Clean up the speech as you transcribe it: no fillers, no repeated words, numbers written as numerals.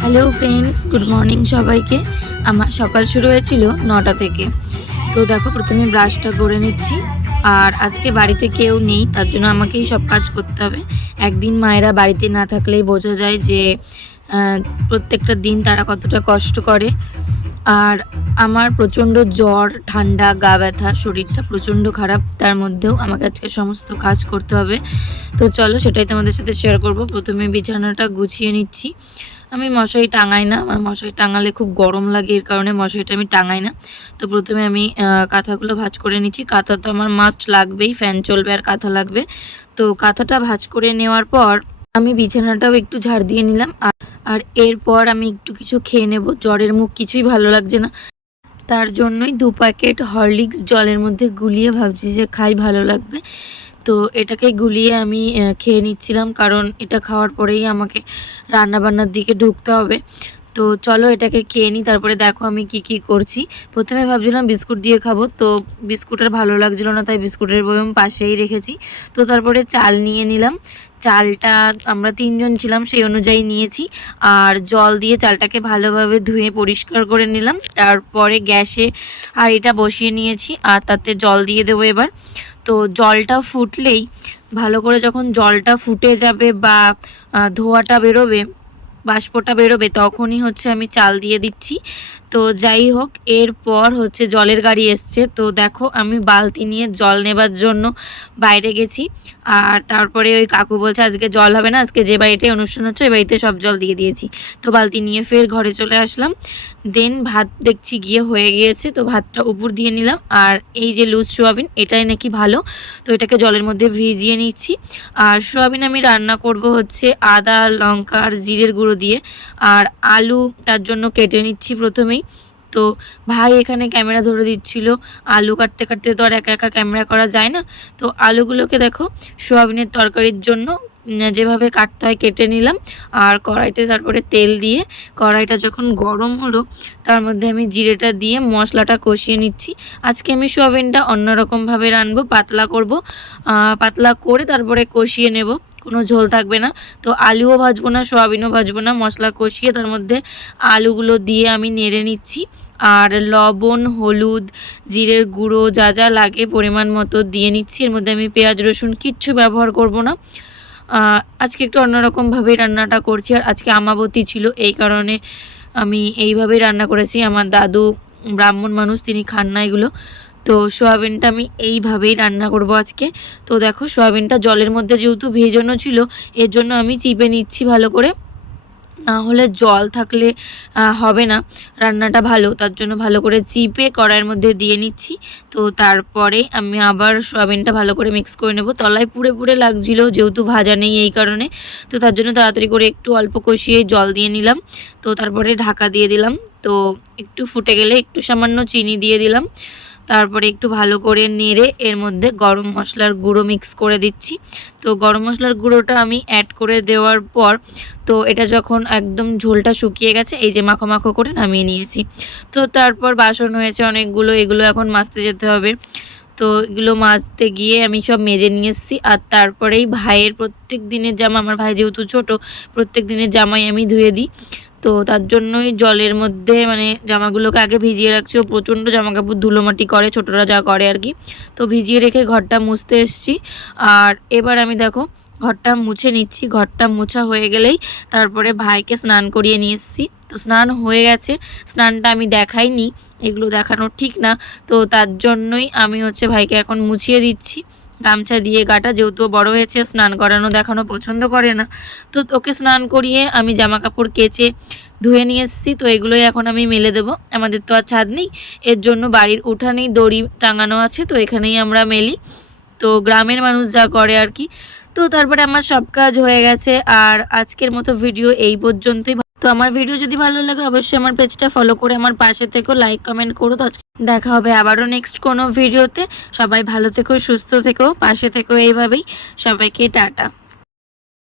Hello friends, good morning সবাইকে। আমার সকাল শুরু হয়েছিল 9টা থেকে। তো দেখো, প্রথমে ব্রাশটা করে নিচ্ছি। আর আজকে বাড়িতে কেউ নেই, তার জন্য আমাকেই সব কাজ করতে হবে। একদিন মায়েরা বাড়িতে না থাকলেই বোঝা যায় যে প্রত্যেকটা দিন তারা কতটা কষ্ট করে। আর আমার প্রচণ্ড জ্বর, ঠান্ডা, গা ব্যথা, শরীরটা প্রচণ্ড খারাপ, তার মধ্যেও আমাকে আজকে সমস্ত কাজ করতে হবে। তো চলো, সেটাই তোমাদের সাথে শেয়ার করব। প্রথমে বিছানাটা গুছিয়ে নিচ্ছি। আমি মশারি টাঙাই না, আমার মশারি টাঙালে খুব গরম লাগে, এর কারণে মশারিটা আমি টাঙাই না। তো প্রথমে আমি কাঁথাগুলো ভাঁজ করে নিচ্ছি। কাঁথা তো আমার মাস্ট লাগবেই, ফ্যান চলবে আর কাঁথা লাগবে। তো কাঁথাটা ভাঁজ করে নেওয়ার পর আমি বিছানাটাও একটু ঝাড় দিয়ে নিলাম। আর এরপর আমি একটু কিছু খেয়ে নেব। জ্বরের মুখ কিছুই ভালো লাগছে না, তার জন্যই 2 প্যাকেট হরলিক্স জলের মধ্যে গুলিয়ে ভাবছি যে খাই, ভালো লাগবে। তো এটাকে গুলিয়ে আমি খেয়ে নিচ্ছিলাম, কারণ এটা খাওয়ার পরেই আমাকে রান্নাবান্নার দিকে ঢুকতে হবে। তো চলো এটাকে খেয়ে নিই, তারপরে দেখো আমি কি করছি। প্রথমে ভাবছিলাম বিস্কুট দিয়ে খাবো, তো বিস্কুট আর ভালো লাগছিলো না, তাই বিস্কুটের বয়ম পাশেই রেখেছি। তো তারপরে চাল নিয়ে নিলাম। চালটা আমরা 3 জন ছিলাম, সেই অনুযায়ী নিয়েছি। আর জল দিয়ে চালটাকে ভালোভাবে ধুয়ে পরিষ্কার করে নিলাম। তারপরে গ্যাসে হাঁড়িটা বসিয়ে নিয়েছি, আর তাতে জল দিয়ে দেবো এবার। তো জলটা ফুটলেই, ভালো করে যখন জলটা ফুটে যাবে বা ধোঁয়াটা বেরোবে, বাষ্পটা বেরোবে, তখনই হচ্ছে আমি চাল দিয়ে দিচ্ছি। তো যাই হোক, এরপর হচ্ছে জলের গাড়ি এসছে। তো দেখো, আমি বালতি নিয়ে জল নেবার জন্য বাইরে গেছি। আর তারপরে ওই কাকু বলছে আজকে জল হবে না, আজকে যে বাড়িতে অনুষ্ঠান হচ্ছে ওই বাড়িতে সব জল দিয়ে দিয়েছি। তো বালতি নিয়ে ফের ঘরে চলে আসলাম। দেন ভাত দেখছি গিয়ে হয়ে গিয়েছে, তো ভাতটা উপর দিয়ে নিলাম। আর এই যে লুজ সোয়াবিন, এটাই নাকি ভালো, তো এটাকে জলের মধ্যে ভিজিয়ে নিচ্ছি। আর সোয়াবিন আমি রান্না করব হচ্ছে আদা, লঙ্কা আর জিরের গুঁড়ো দিয়ে। আর আলু তার জন্য কেটে নিচ্ছি প্রথমেই। তো ভাই এখানে ক্যামেরা ধরে দিচ্ছিল। আলু কাটতে কাটতে তো আর একা একা ক্যামেরা করা যায় না। তো আলুগুলোকে দেখো, সোয়াবিনের তরকারির জন্য যেভাবে কাটতে হয় কেটে নিলাম। আর কড়াইতে তারপরে তেল দিয়ে, কড়াইটা যখন গরম হলো, তার মধ্যে আমি জিরেটা দিয়ে মশলাটা কষিয়ে নিচ্ছি। আজকে আমি সোয়াবিনটা অন্যরকমভাবে রানবো, পাতলা করব। পাতলা করে তারপরে কষিয়ে নেব, কোনো ঝোল থাকবে না। তো আলুও ভাজবো না, সোয়াবিনও ভাজবো না, মশলা কষিয়ে তার মধ্যে আলুগুলো দিয়ে আমি নেড়ে নিচ্ছি। আর লবণ, হলুদ, জিরের গুঁড়ো যা যা লাগে পরিমাণ মতো দিয়ে নিচ্ছি। এর মধ্যে আমি পেঁয়াজ রসুন কিচ্ছু ব্যবহার করব না। আজকে একটু অন্যরকমভাবেই রান্নাটা করছি। আর আজকে আমাবতী ছিল, এই কারণে আমি এইভাবেই রান্না করেছি। আমার দাদু ব্রাহ্মণ মানুষ, তিনি খান না এগুলো। তো সোয়াবিনটা আমি এইভাবেই রান্না করব আজকে। তো দেখো, সোয়াবিনটা জলের মধ্যে যেহেতু ভেজানো ছিল, এর জন্য আমি চিপে নিচ্ছি ভালো করে, না হলে জল থাকলে হবে না রান্নাটা ভালো, তার জন্য ভালো করে চিপে কড়াইয়ের মধ্যে দিয়ে নিচ্ছি। তো তারপরে আমি আবার সোয়াবিনটা ভালো করে মিক্স করে নেব। তলায় পুড়ে পুড়ে লাগছিল, যেহেতু ভাজা নেই এই কারণে। তো তার জন্য তাড়াতাড়ি করে একটু অল্প কষিয়ে জল দিয়ে নিলাম। তো তারপরে ঢাকা দিয়ে দিলাম। তো একটু ফুটে গেলে একটু সামান্য চিনি দিয়ে দিলাম। তারপরে একটু ভালো করে নেড়ে এর মধ্যে গরম মশলার গুঁড়ো মিক্স করে দিচ্ছি। তো গরম মশলার গুঁড়োটা আমি অ্যাড করে দেওয়ার পর, তো এটা যখন একদম ঝোলটা শুকিয়ে গেছে, এই যে মাখো মাখো করে নামিয়ে নিয়েছি। তো তারপর বাসন হয়েছে অনেকগুলো, এগুলো এখন মাজতে যেতে হবে। তো এগুলো মাজতে গিয়ে আমি সব মেজে নিয়ে এসেছি। আর তারপরেই ভাইয়ের প্রত্যেক দিনের জামা, আমার ভাই যেহেতু ছোটো, প্রত্যেক দিনের জামাই আমি ধুয়ে দিই। তো তার জন্যই জলের মধ্যে মানে জামাগুলোকে আগে ভিজিয়ে রাখছি। ও প্রচণ্ড জামাকাপড় ধুলোমাটি করে, ছোটরা যা করে আর কি। তো ভিজিয়ে রেখে ঘরটা মুছতে এসেছি। আর এবার আমি দেখো ঘরটা মুছে নিচ্ছি। ঘরটা মোছা হয়ে গেলেই তারপরে ভাইকে স্নান করিয়ে নিয়ে এসেছি। তো স্নান হয়ে গেছে, স্নানটা আমি দেখাইনি, এগুলো দেখানো ঠিক না। তো তার জন্যই আমি হচ্ছে ভাইকে এখন মুছিয়ে দিচ্ছি গামছা দিয়ে গাটা, যেহেতু বড় হয়েছে, স্নান করানো দেখানো পছন্দ করে না। তো ওকে স্নান করিয়ে আমি জামা কাপড় কেচে ধুয়ে নিয়ে এসেছি। তো এগুলোই এখন আমি মেলে দেবো। আমাদের তো আর ছাদ নেই, এর জন্য বাড়ির উঠানেই দড়ি টাঙানো আছে, তো এখানেই আমরা মেলি। তো গ্রামের মানুষ যা করে আর কি। তো তারপরে আমার সব কাজ হয়ে গেছে। আর আজকের মতো ভিডিও এই পর্যন্তই। তো আমার ভিডিও যদি ভালো লাগে, অবশ্যই আমার পেজটা ফলো করে আমার পাশে থেকো, লাইক কমেন্ট করো। তো দেখা হবে আবারও নেক্সট কোনো ভিডিওতে। সবাই ভালো থেকো, সুস্থ থেকো, পাশে থেকো এইভাবেই। সবাইকে টাটা।